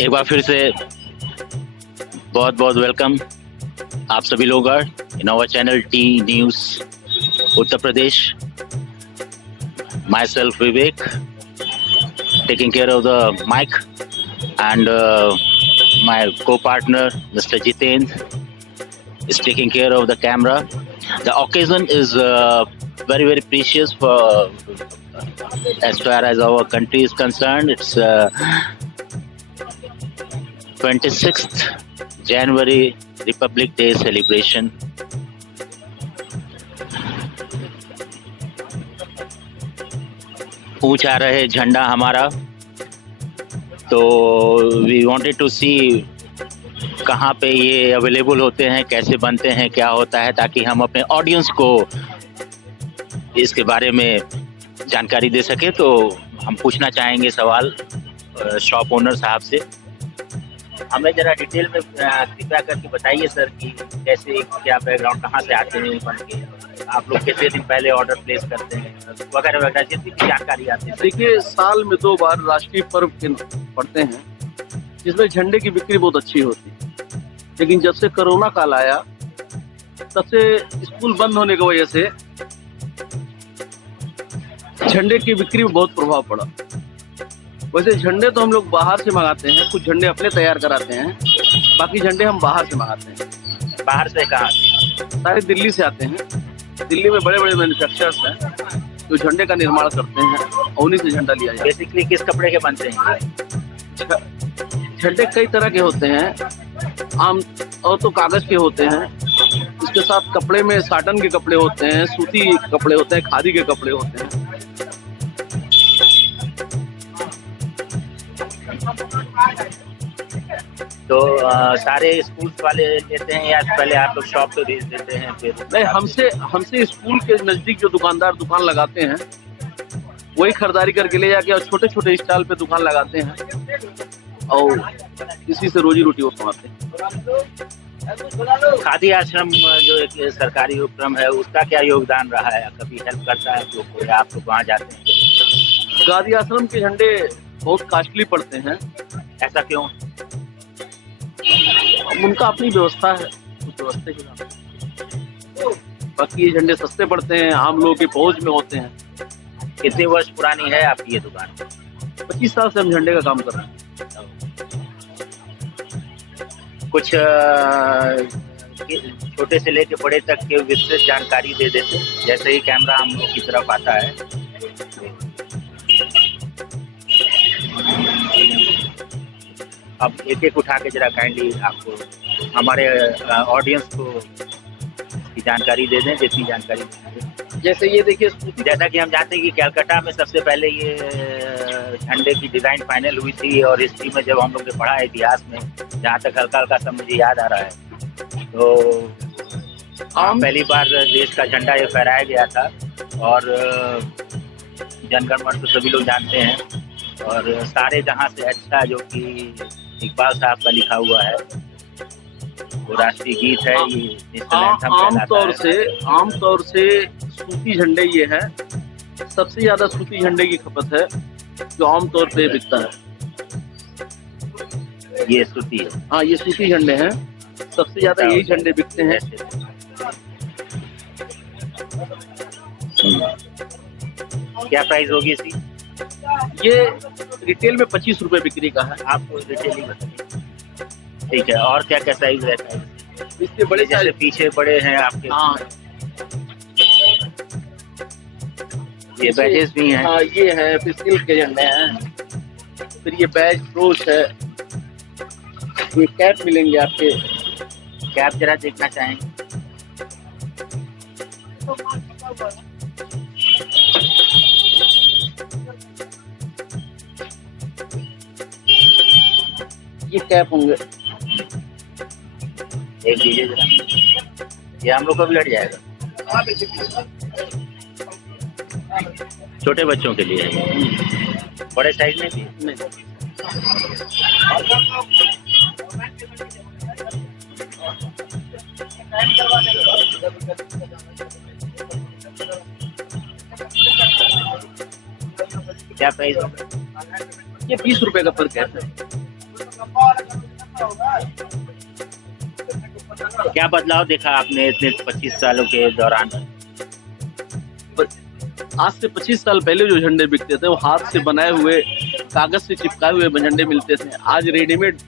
एक बार फिर से बहुत बहुत वेलकम आप सभी लोग in our channel T news Uttar Pradesh. My self Vivek taking care of the mic and my co-partner Mr. Jitendra is taking care of the camera. The occasion is very precious for as far as our country is concerned. It's 26th January Republic Day celebration. ऊंचा रहे झंडा हमारा। तो we wanted to सी कहाँ पे ये available होते हैं, कैसे बनते हैं, क्या होता है, ताकि हम अपने ऑडियंस को इसके बारे में जानकारी दे सके। तो हम पूछना चाहेंगे सवाल शॉप ओनर साहब से। हमें जरा डिटेल में कृपया करके बताइए सर कि कैसे, क्या बैकग्राउंड, कहाँ से आते हैं बन के, आप लोग कितने दिन पहले ऑर्डर प्लेस करते हैं, वगैरह वगैरह जितनी भी जानकारी आती है। देखिए, साल में 2 बार राष्ट्रीय पर्व पड़ते हैं जिसमें झंडे की बिक्री बहुत अच्छी होती है। लेकिन जब से कोरोना काल आया तब से स्कूल बंद होने की वजह से झंडे की बिक्री में बहुत प्रभाव पड़ा। वैसे झंडे तो हम लोग बाहर से मंगाते हैं, कुछ झंडे अपने तैयार कराते हैं, बाकी झंडे हम बाहर से मंगाते हैं। बाहर से कहाँ? सारे दिल्ली से आते हैं। दिल्ली में बड़े बड़े मैन्युफैक्चरर्स हैं जो झंडे का निर्माण करते हैं और उन्हीं से झंडा लिया जाता है। बेसिकली किस कपड़े के बनते हैं झंडे? कई तरह के होते हैं, आम और तो कागज के होते हैं, इसके साथ कपड़े में साटन के कपड़े होते हैं, सूती कपड़े होते हैं, खादी के कपड़े होते हैं। तो सारे स्कूल्स वाले लेते हैं या पहले आप लोग शॉप पे भेज देते हैं? फिर नहीं, हमसे स्कूल के नजदीक जो दुकानदार दुकान लगाते हैं वही खरीदारी करके ले जाके और छोटे छोटे स्टॉल पे दुकान लगाते हैं और इसी से रोजी रोटी वो कमाते हैं। खादी आश्रम जो एक सरकारी उपक्रम है, उसका क्या योगदान रहा है? कभी हेल्प करता है आप लोग को या आप लोग वहाँ जाते हैं? खादी आश्रम के झंडे बहुत कॉस्टली पड़ते हैं। ऐसा क्यों? उनका अपनी व्यवस्था है, उस व्यवस्था के साथ। बाकी ये झंडे सस्ते पड़ते हैं, आम लोगों की पहुंच में होते हैं। कितने वर्ष पुरानी है आपकी ये दुकान? 25 साल से हम झंडे का काम कर रहे हैं। कुछ छोटे से लेके बड़े तक के विस्तृत जानकारी दे देते, जैसे ही कैमरा हम लोग की तरफ आता है। अब एक एक उठा के जरा काइंडली आपको हमारे ऑडियंस को की जानकारी दे दें, जितनी जानकारी। जैसे ये देखिए, जैसा कि हम जानते हैं कि कलकत्ता में सबसे पहले ये झंडे की डिजाइन फाइनल हुई थी, और हिस्ट्री में जब हम लोग ने पढ़ा है इतिहास में, जहाँ तक हल्का हल्का सब मुझे याद आ रहा है, तो पहली बार देश का झंडा ये फहराया गया था। और जनगण मन तो सभी लोग जानते हैं, और सारे जहाँ से अच्छा, जो कि इकबाल साहब का लिखा हुआ है, वो राष्ट्रीय गीत है। ये आमतौर से सूती झंडे ये है, सबसे ज्यादा सूती झंडे की खपत है जो आमतौर पे बिकता है। ये सूती है? हाँ, ये सूती झंडे हैं, सबसे ज्यादा यही झंडे बिकते हैं। क्या प्राइस होगी इसकी? ये रिटेल में 25 रुपए बिक्री का है। आपको रिटेल ही बताइए। ठीक है, और क्या क्या साइज रहता है इसके? बड़े जैसे पीछे बड़े हैं आपके। हाँ, ये बैजेस भी हैं। हाँ, ये है, फिर सिल्क के झंडे हैं, फिर ये बैज ब्रोच है, ये कैप मिलेंगे आपके। कैप जरा देखना चाहेंगे? ये कैप होंगे। एक दीजिए जरा, ये हम लोग को भी लट जाएगा। छोटे बच्चों के लिए है, बड़े साइज में भी नहीं। क्या प्राइस? ये 20 रुपए का पर कैप है। क्या बदलाव देखा आपने इतने 25 सालों के दौरान? आज से 25 साल पहले जो झंडे बिकते थे वो हाथ से बनाए हुए, कागज से चिपकाए हुए झंडे मिलते थे। आज रेडीमेड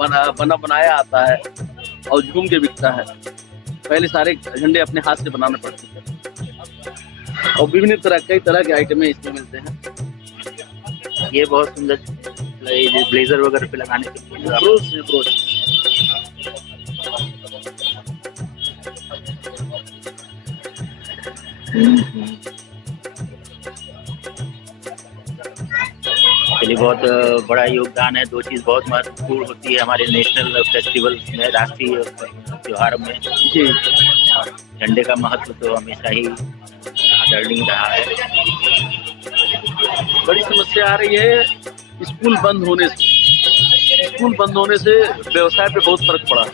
बनाया आता है और झूम के बिकता है। पहले सारे झंडे अपने हाथ से बनाने पड़ते थे और विभिन्न कई तरह के आइटमें इसमें मिलते हैं। ये बहुत सुंदर ब्लेजर वगैरह पे लगाने के लिए ब्रोच चलिए, बहुत बड़ा योगदान है। दो चीज़ बहुत महत्वपूर्ण होती है हमारे नेशनल फेस्टिवल में, राष्ट्रीय त्योहार में। जी, झंडे का महत्व तो हमेशा ही आदरणीय रहा है। बड़ी समस्या आ रही है स्कूल बंद होने से। स्कूल बंद होने से व्यवसाय पे बहुत फर्क पड़ा,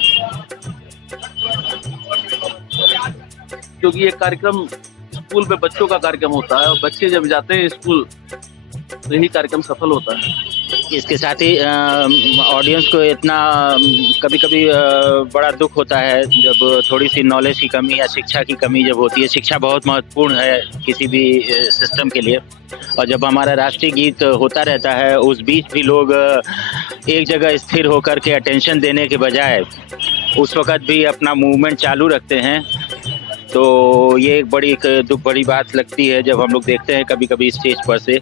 क्योंकि ये कार्यक्रम स्कूल में बच्चों का कार्यक्रम होता है और बच्चे जब जाते हैं स्कूल तो यही कार्यक्रम सफल होता है। इसके साथ ही ऑडियंस को इतना कभी कभी बड़ा दुख होता है जब थोड़ी सी नॉलेज की कमी या शिक्षा की कमी जब होती है। शिक्षा बहुत महत्वपूर्ण है किसी भी सिस्टम के लिए, और जब हमारा राष्ट्रीय गीत होता रहता है उस बीच भी लोग एक जगह स्थिर होकर के अटेंशन देने के बजाय उस वक़्त भी अपना मूवमेंट चालू रखते हैं। तो ये एक बड़ी बात लगती है जब हम लोग देखते हैं कभी कभी स्टेज पर से।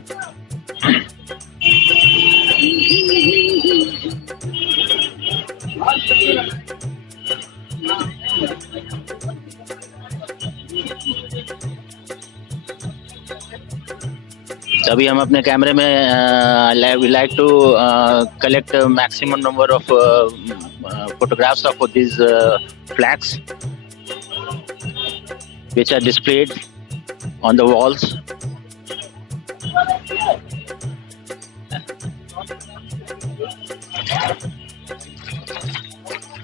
अभी हम अपने कैमरे में we like to collect maximum number of photographs of these flags which are displayed on the walls.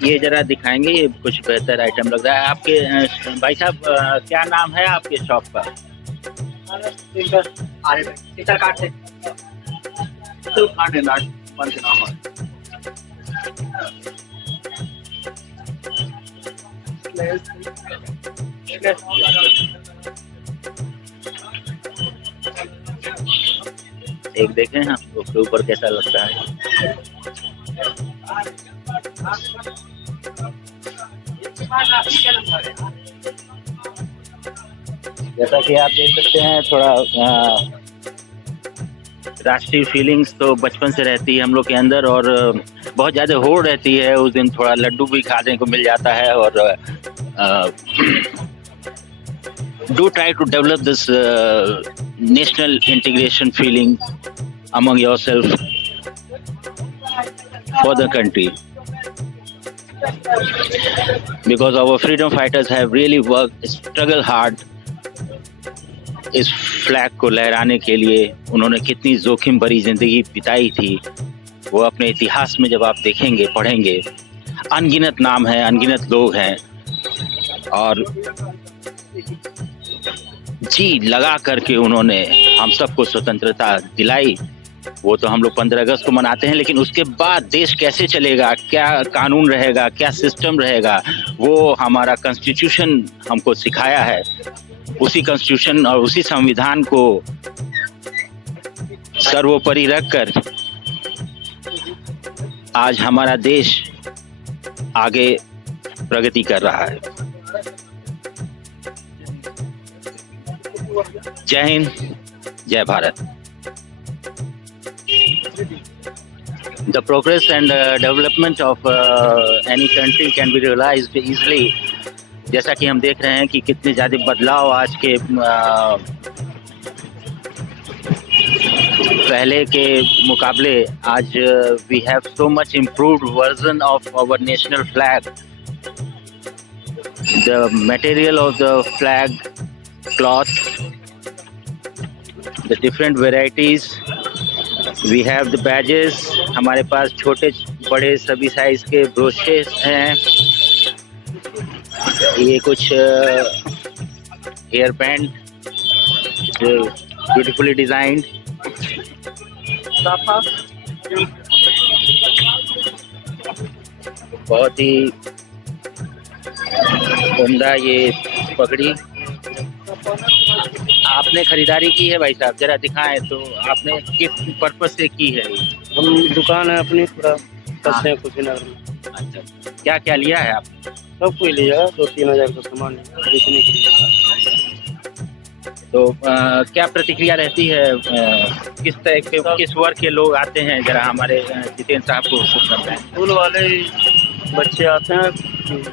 ये जरा दिखाएंगे, ये कुछ बेहतर आइटम लग रहा है। आपके भाई साहब क्या नाम है आपके शॉप का? एक देखें हम उसके ऊपर कैसा लगता है। जैसा कि आप देख सकते हैं, थोड़ा राष्ट्रीय फीलिंग्स तो बचपन से रहती है हम लोग के अंदर, और बहुत ज़्यादा होड़ रहती है। उस दिन थोड़ा लड्डू भी खाने को मिल जाता है। और do try to develop this national integration feeling among yourself for the country, because our freedom fighters have really worked, struggle hard इस फ्लैग को लहराने के लिए। उन्होंने कितनी जोखिम भरी जिंदगी बिताई थी, वो अपने इतिहास में जब आप देखेंगे, पढ़ेंगे, अनगिनत नाम है, अनगिनत लोग हैं, और जी लगा करके उन्होंने हम सबको स्वतंत्रता दिलाई। वो तो हम लोग 15 अगस्त को मनाते हैं, लेकिन उसके बाद देश कैसे चलेगा, क्या कानून रहेगा, क्या सिस्टम रहेगा, वो हमारा कॉन्स्टिट्यूशन हमको सिखाया है। उसी कॉन्स्टिट्यूशन और उसी संविधान को सर्वोपरि रखकर आज हमारा देश आगे प्रगति कर रहा है। जय हिंद, जय Bharat. The progress and development of any country can be realized easily. जैसा कि हम देख रहे हैं कि कितने ज़्यादा बदलाव आज के पहले के मुकाबले आज we have so much improved version of our national flag. The material of the flag, cloth, the different varieties, we have the badges. हमारे पास छोटे बड़े सभी साइज के ब्रोचेस हैं। ये कुछ हेयर बैंड ब्यूटीफुली डिजाइंड। बहुत ही उम्दा ये पगड़ी आपने खरीदारी की है भाई साहब, जरा दिखाएं तो आपने किस पर्पज से की है ये? हम दुकान है अपनी पूरा करते हैं कुशीनगर में। अच्छा, क्या क्या लिया है आप? सब कोई लिया 2-3 हज़ार का सामान है बेचने के लिए। तो क्या प्रतिक्रिया रहती है, किस तरह के किस वर्ग के लोग आते हैं, जरा हमारे जितेंद्र साहब को करते हैं? स्कूल वाले बच्चे आते हैं,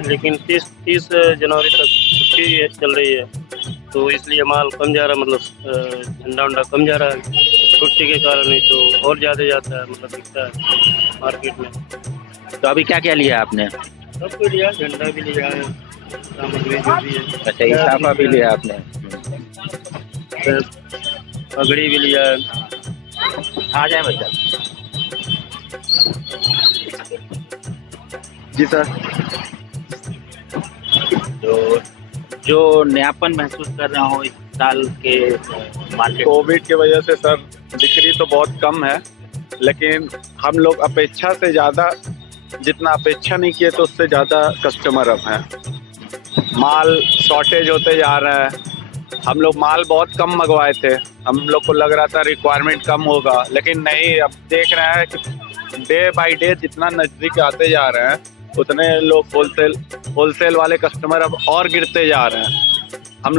लेकिन 30 जनवरी तक छुट्टी चल रही है, तो इसलिए माल कम जा रहा है, मतलब झंडा उंडा कम जा रहा है छुट्टी के कारण, नहीं तो और ज़्यादा जाता है, मतलब दिखता है मार्केट में। तो अभी क्या क्या लिया आपने? सब कुछ लिया, झंडा भी लिया है, सामग्री जो भी है। अच्छा, इस्ताफा भी लिया आपने? पगड़ी भी लिया है। आ जाए बच्चा। जी सर। तो जो नयापन महसूस कर रहा हूँ इस साल के मार्केट, कोविड की वजह से सर बिक्री तो बहुत कम है, लेकिन हम लोग अपेक्षा से ज़्यादा, जितना अपेक्षा नहीं किए तो उससे ज़्यादा कस्टमर अब हैं। माल शॉर्टेज होते जा रहा है। हम लोग माल बहुत कम मंगवाए थे, हम लोग को लग रहा था रिक्वायरमेंट कम होगा, लेकिन नहीं, अब देख रहे हैं कि डे बाय डे जितना नज़दीक आते जा रहे हैं उतने लोग होलसेल वाले कस्टमर अब और गिरते जा रहे हैं। हम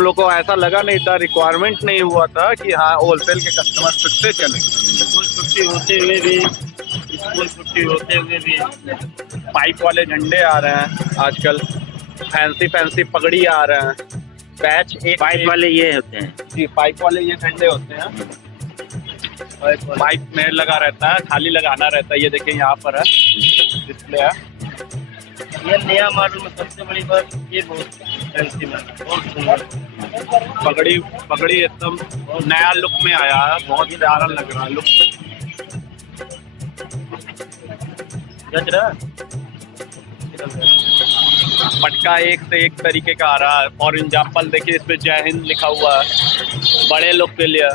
लोग को ऐसा लगा नहीं था, रिक्वायरमेंट नहीं हुआ था कि हाँ होलसेल के कस्टमर फिर से चलेंगे। स्कूल छुट्टी होते हुए भी पाइप वाले झंडे आ रहे हैं आजकल, फैंसी पगड़ी आ रहे हैं, पैच एक पाइप वाले ये होते हैं जी, पाइप वाले ये झंडे होते हैं, पाइप में लगा रहता है, खाली लगाना रहता है। ये देखिए यहाँ पर है, डिस्प्ले है। ये नया मॉडल में सबसे बड़ी बात ये बहुत फैंसी में बहुत सुंदर पगड़ी एकदम नया लुक में आया है, बहुत ही प्यारा लग रहा है लुक। जच रहा पटका एक से एक तरीके का आ रहा है, और एग्जाम्पल देखिए इसमें जय हिंद लिखा हुआ है बड़े लोग के लिए।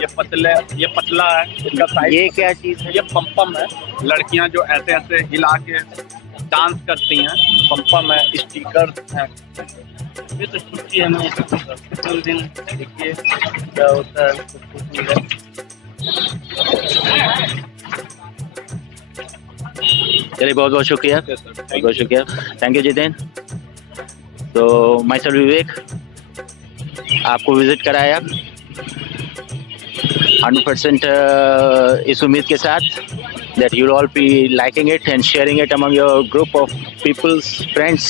ये पतला है, इसका साइज। ये क्या चीज़ है? ये पम्पम है, लड़कियां जो ऐसे ऐसे हिला के डांस करती हैं, पम्पम है, स्टिकर है। ये तो छुट्टी है ना, कल दिन देखिए क्या होता है, सब कुछ मिला। चलिए, बहुत बहुत शुक्रिया, बहुत शुक्रिया, थैंक यू जितेंद्र। तो माई सेल्फ विवेक आपको विजिट कराया 100% इस उम्मीद के साथ that you'll all be liking it and sharing it among your group of people's friends.